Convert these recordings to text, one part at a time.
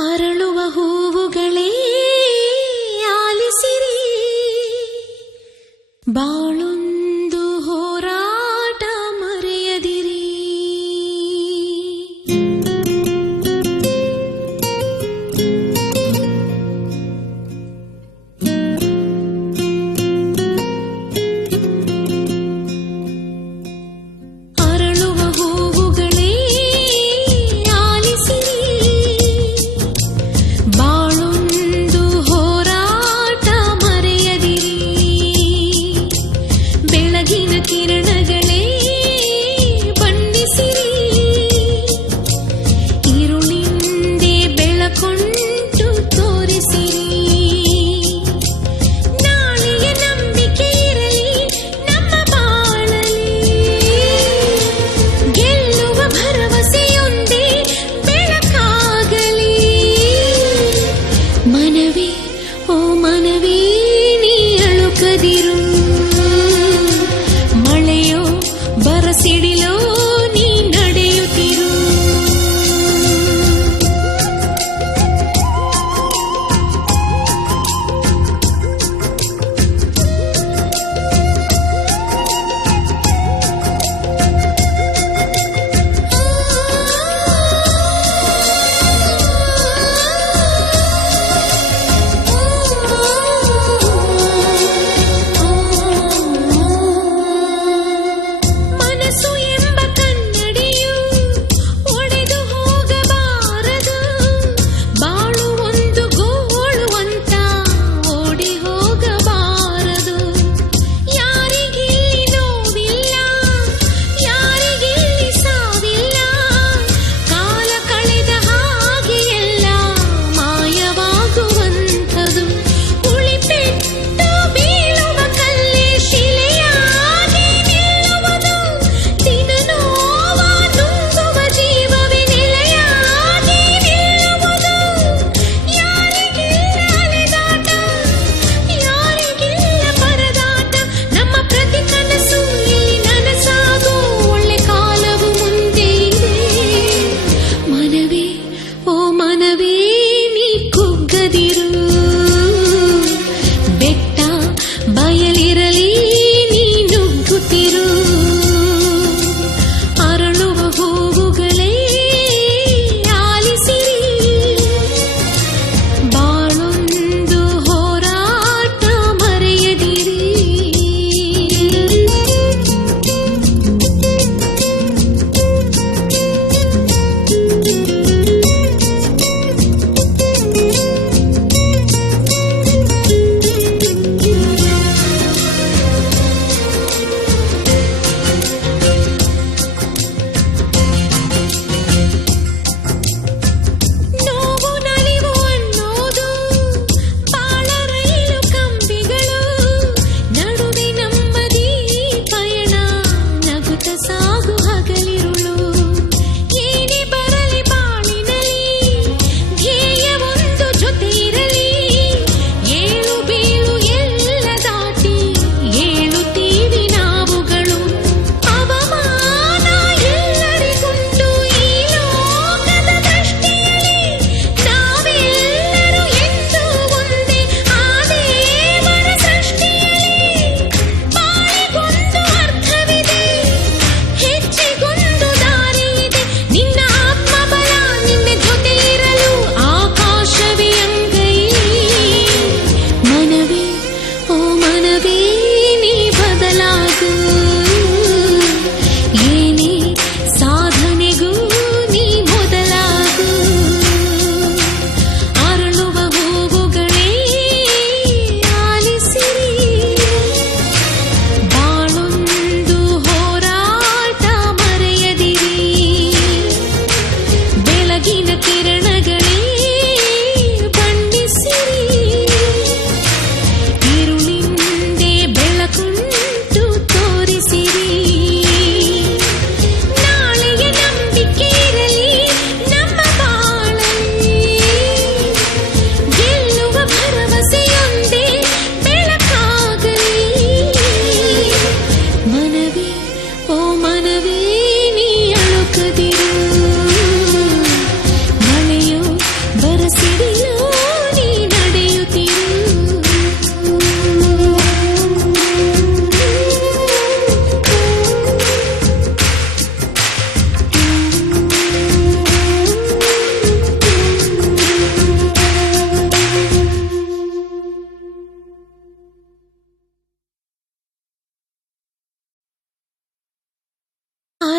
ಅರಳುವ ಹೂವುಗಳೇ മനവി ഓ മനവീ നീ അളുകതിരും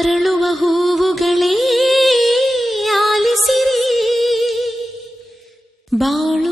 ಅರಳುವ ಹೂವುಗಳೇ ಆಲಿಸಿರಿ. ಬಾಳು